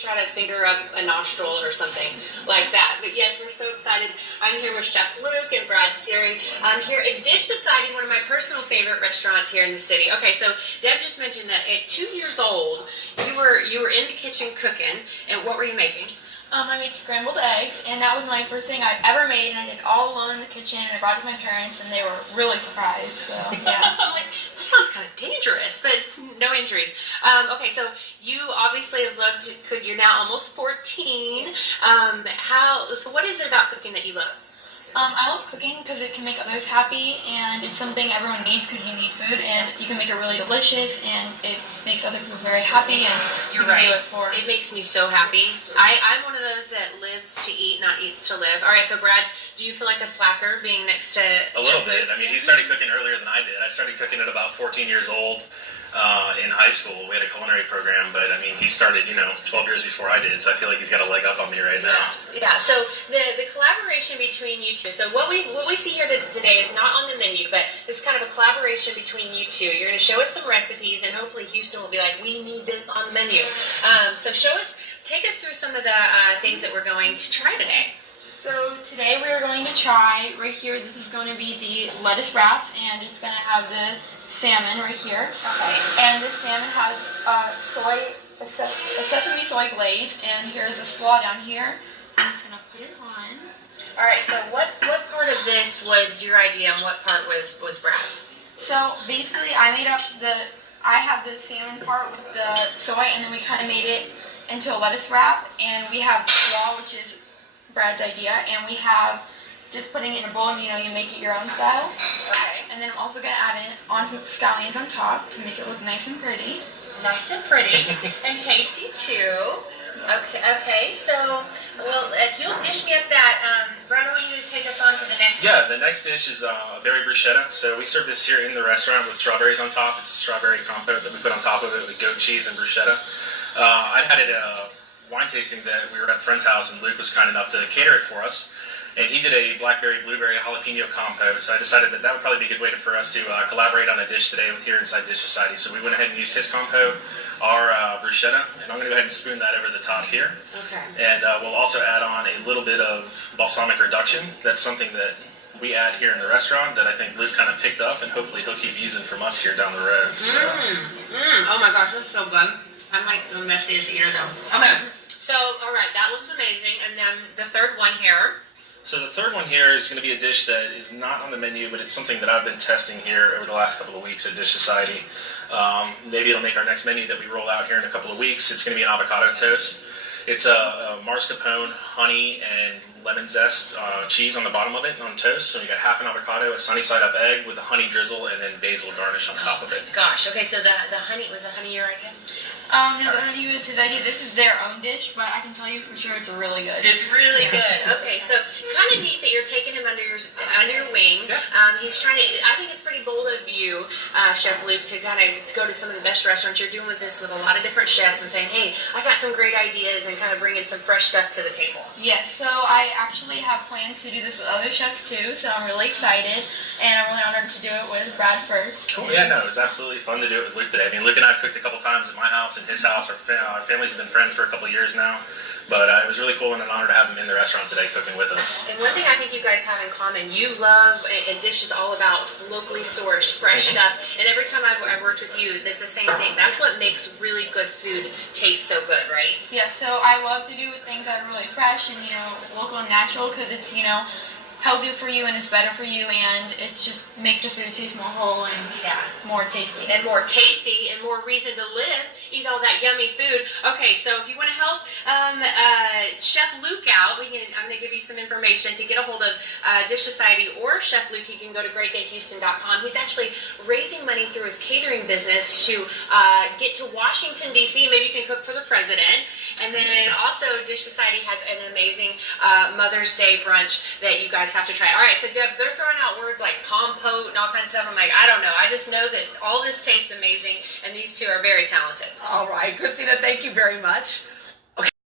try to finger up a nostril or something like that. But yes, we're so excited. I'm here with Chef Luke and Brad Terry. I'm here at Dish Society, one of my personal favorite restaurants here in the city. Okay, so Deb just mentioned that at 2 years old, you were in the kitchen cooking, and what were you making? I made scrambled eggs, and that was my first thing I've ever made, and I did it all alone in the kitchen, and I brought it to my parents, and they were really surprised, so, yeah. I'm like, that sounds kind of dangerous, but no injuries. Okay, so you obviously have loved to cook. You're now almost 14. So what is it about cooking that you love? I love cooking because it can make others happy, and it's something everyone needs because you need food, and you can make it really delicious, and it makes other people very happy, and You're you can right. do it for... It makes me so happy. I'm one of those that lives to eat, not eats to live. All right, so Brad, do you feel like a slacker being next to A little bit. I mean, he started cooking earlier than I did. I started cooking at about 14 years old. In high school, we had a culinary program, but I mean, he started, 12 years before I did, so I feel like he's got a leg up on me right now. Yeah. So the collaboration between you two. So what we see here today is not on the menu, but it's kind of a collaboration between you two. You're going to show us some recipes, and hopefully Houston will be like, we need this on the menu. So take us through some of the things that we're going to try today. So today we are going to try, right here, this is going to be the lettuce wraps, and it's going to have the salmon right here. Okay. And this salmon has a sesame soy glaze, and here's a slaw down here. I'm just going to put it on. All right, so what part of this was your idea, and what part was Brad's? So basically I have the salmon part with the soy, and then we kind of made it into a lettuce wrap, and we have the slaw, which is Brad's idea, and we have just putting it in a bowl, and you make it your own style. Okay. And then I'm also going to add on some scallions on top to make it look nice and pretty. Nice and pretty, and tasty too. Okay. So, if you'll dish me up that, Brad, I want you to take us on to the next. Yeah, the next dish is a berry bruschetta. So we serve this here in the restaurant with strawberries on top. It's a strawberry compote that we put on top of it with goat cheese and bruschetta. I had it wine tasting that we were at a friend's house, and Luke was kind enough to cater it for us. And he did a blackberry, blueberry, jalapeno compote. So I decided that would probably be a good way for us to collaborate on a dish today here inside Dish Society. So we went ahead and used his compote, our bruschetta, and I'm going to go ahead and spoon that over the top here. Okay. And we'll also add on a little bit of balsamic reduction. That's something that we add here in the restaurant that I think Luke kind of picked up, and hopefully he'll keep using from us here down the road. So. Oh my gosh, that's so good. I'm like the messiest eater though. Okay. So, all right, that looks amazing. And then the third one here. So the third one here is going to be a dish that is not on the menu, but it's something that I've been testing here over the last couple of weeks at Dish Society. Maybe it'll make our next menu that we roll out here in a couple of weeks. It's going to be an avocado toast. It's a mascarpone, honey, and lemon zest cheese on the bottom of it on toast. So you got half an avocado, a sunny side up egg with a honey drizzle, and then basil garnish on top of it. Gosh, okay, so the honey, was the honey your idea? No, the honey was his idea. This is their own dish, but I can tell you for sure it's really good. It's really good. Okay, so kind of neat that you're taking him under your wing. He's trying to. I think it's pretty bold of you, Chef Luke, to kind of go to some of the best restaurants. You're doing this with a lot of different chefs and saying, "Hey, I got some great ideas," and kind of bringing some fresh stuff to the table. Yes, so I actually have plans to do this with other chefs too. So I'm really excited, and I'm really honored to do it with Brad first. Cool. Yeah, no, it was absolutely fun to do it with Luke today. I mean, Luke and I have cooked a couple times at my house and his house. Our families have been friends for a couple of years now, but it was really cool and an honor to have him in the restaurant today cooking with us. And one thing I think you guys have in common, you love, and Dish is all about locally sourced, fresh stuff. And every time I've worked with you, it's the same thing. That's what makes really good food taste so good, right? Yeah, so I love to do things that are really fresh and, local and natural because it's, healthier for you and it's better for you, and it just makes the food taste more whole and more tasty. And more tasty and more reason to live, eat all that yummy food. Okay, so if you want to help Chef Luke out, I'm going to give you some information to get a hold of Dish Society or Chef Luke. You can go to greatdayhouston.com. He's actually raising money through his catering business to get to Washington, D.C. Maybe you can cook for the president. And then also Dish Society has an amazing Mother's Day brunch that you guys have to try. All right, so Deb, they're throwing out words like compote and all kinds of stuff. I'm like, I don't know. I just know that all this tastes amazing, and these two are very talented. All right, Christina, thank you very much.